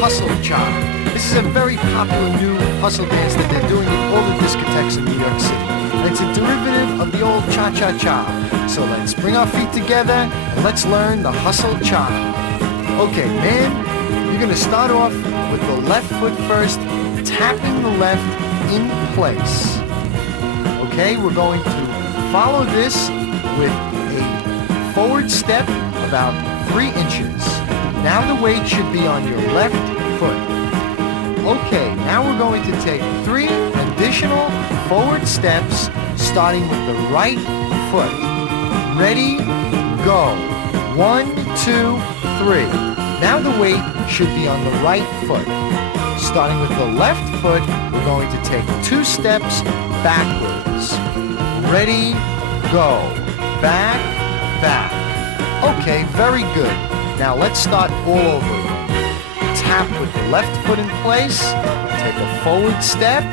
Hustle Cha. This is a very popular new hustle dance that they're doing in all the discotheques in New York City. And it's a derivative of the old cha-cha-cha. So let's bring our feet together and let's learn the Hustle Cha. Okay, man, you're gonna start off with the left foot first, tapping the left in place. Okay, we're going to follow this with a forward step about 3 inches. Now the weight should be on your left foot. Okay, now we're going to take 3 additional forward steps, starting with the right foot. Ready, go. 1, 2, 3. Now the weight should be on the right foot. Starting with the left foot, we're going to take 2 steps backwards. Ready, go. Back, back. Okay, very good. Now let's start all over again. Tap with the left foot in place. Take a forward step.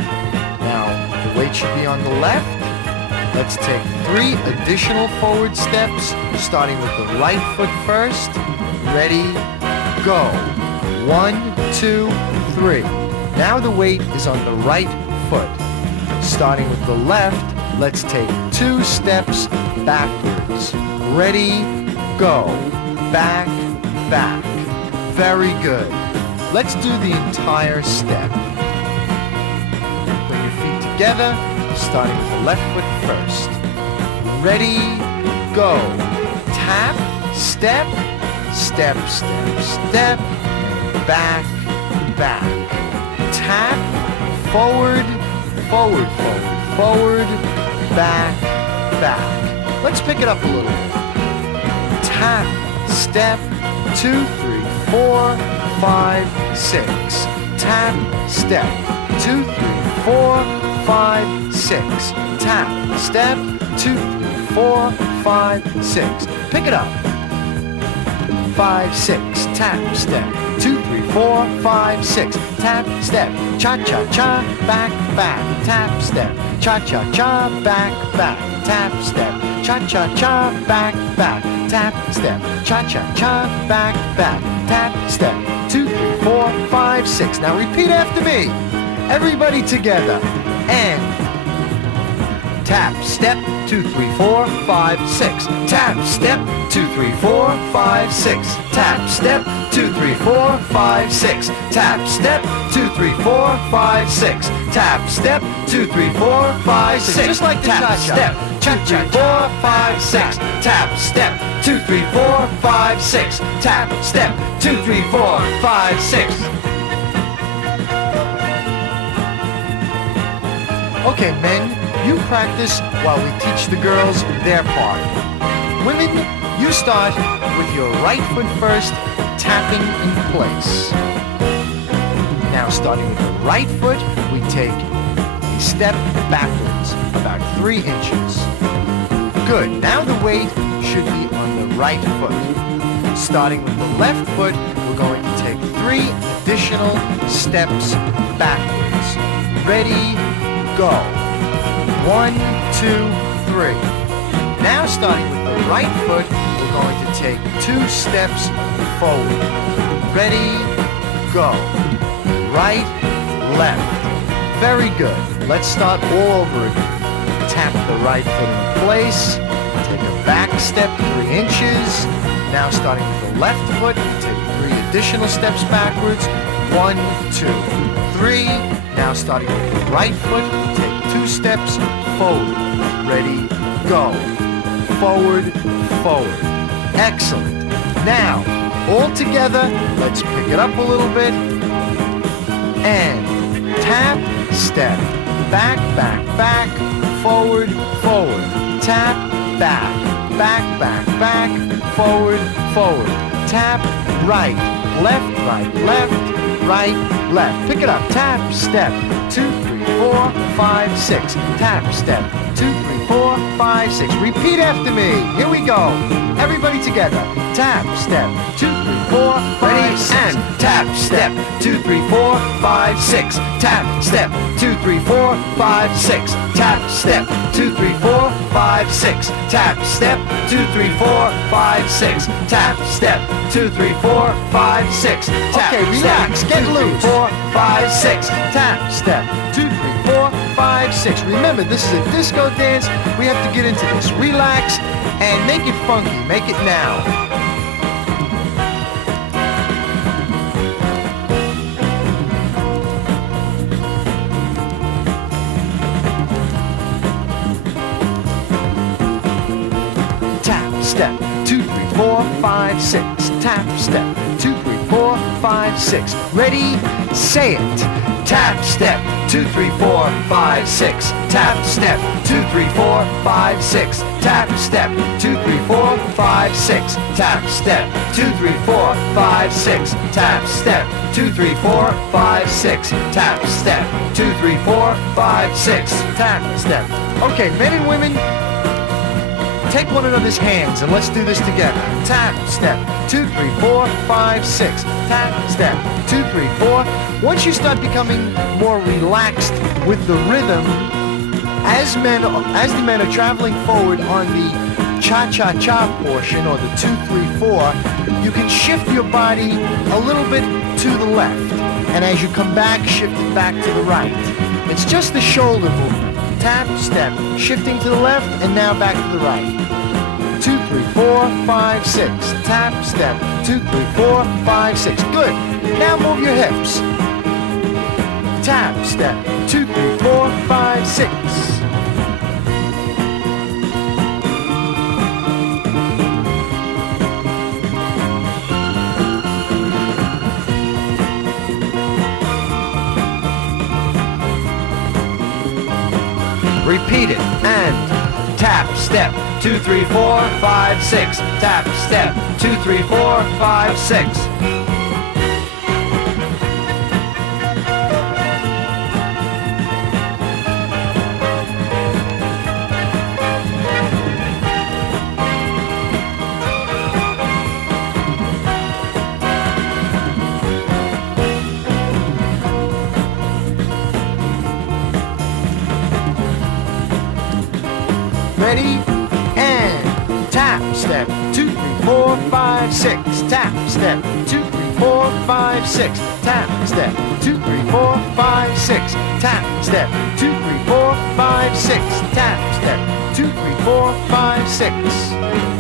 Now the weight should be on the left. Let's take 3 additional forward steps, starting with the right foot first. Ready, go. 1, 2, 3. Now the weight is on the right foot. Starting with the left, let's take 2 steps backwards. Ready, go. Back, back. Very good. Let's do the entire step. Bring your feet together, starting with the left foot first. Ready, go. Tap, step, step, step, step. Back, back. Tap, forward, forward, forward, forward. Back, back. Let's pick it up a little bit. Tap, step, 2, 3, 4, 5, 6. Tap, step, 2, 3, 4, 5, 6. Tap, step, 2, 3, 4, 5, 6. Pick it up. 5, 6. Tap, step, 2, 3, 4, 5, 6. Tap, step, cha-cha-cha, back, back. Tap, step, cha-cha-cha, back, back. Tap, step, cha-cha-cha, back, back. Tap, step, cha-cha-cha, back, back. Tap, step, 2, 3, 4, 5, 6. Now repeat after me. Everybody together. And tap, step, 2, 3, 4, 5, 6. Tap, step, 2, 3, 4, 5, 6. Tap, step, 2, 3, 4, 5, 6. Tap, step, 2, 3, 4, 5, 6. Tap, step, 2, 3, 4, 5, 6. Just like the cha-cha. Step, 2, 3, 4, 5, 6. Tap, step, 2, 3, 4, 5, 6. Tap, step, 2, 3, 4, 5, 6. Okay, men, you practice while we teach the girls their part. Women, you start with your right foot first, tapping in place. Now, starting with the right foot, we take a step backwards, about 3 inches. Good. Now the weight should be on the right foot. Starting with the left foot, we're going to take 3 additional steps backwards. Ready, go. 1, 2, 3. Now starting with the right foot, we're going to take 2 steps forward. Ready, go. Right, left. Very good. Let's start all over again. Tap the right foot in place. Take a back step 3 inches. Now starting with the left foot, take 3 additional steps backwards. 1, 2, 3. Now starting with the right foot, take 2 steps forward. Ready, go. Forward, forward. Excellent. Now, all together, let's pick it up a little bit. And tap, step, back, back, back, forward, forward. Tap, back, back, back, back, forward, forward. Tap, right, left, right, left, right, left. Pick it up. Tap, step, 2, 3, 4, 5, 6. Tap, step, 2, 3, 4, 5, 6. Repeat after me. Here we go. Everybody together. Tap, step, 2, 3, 4, 5, 6. And tap, step, 2, 3, 4, 5, 6. Tap, step, 2, 3, 4, 5, 6. Tap, step, 2, 3, 4, 5, 6. Tap, step, 2, 3, 4, 5, 6. Tap, step, 2, 3, 4, 5, 6. Tap, okay, relax, get loose. 4, 5, 6. Tap, step, 2, 3, 4, 5, 6. Remember, this is a disco dance. We have to get into this. Relax and make it funky. Make it now. Step, 2, 3, 4, 5, 6. Tap, step, 2, 3, 4, 5, 6. Ready? Say it. Tap, step, 2, 3, 4, 5, 6. Tap, step, 2, 3, 4, 5, 6. Tap, step, 2, 3, 4, 5, 6. Tap, step, 2, 3, 4, 5, 6. Tap, step, 2, 3, 4, 5, 6. Tap, step, 2, 3, 4, 5, 6. Tap, step. Okay, men and women, take one another's hands and let's do this together. Tap, step, 2, 3, 4, 5, 6. Tap, step, 2, 3, 4. Once you start becoming more relaxed with the rhythm, as the men are traveling forward on the cha-cha-cha portion, or the 2, 3, 4, you can shift your body a little bit to the left. And as you come back, shift it back to the right. It's just the shoulder movement. Tap, step, shifting to the left, and now back to the right. 2, 3, 4, 5, 6. Tap, step, 2, 3, 4, 5, 6. Good. Now move your hips. Tap, step, 2, 3, 4, 5, 6. Repeat it. And tap, step, 2, 3, 4, 5, 6. Tap, step, 2, 3, 4, 5, 6. Ready? And tap, step, 2, 3, 4, 5, 6. Tap, step, 2, 3, 4, 5, 6. Tap, step, 2, 3, 4, 5, 6. Tap, step, 2, 3, 4, 5, 6. Tap, step, 2, 3, 4, 5, 6.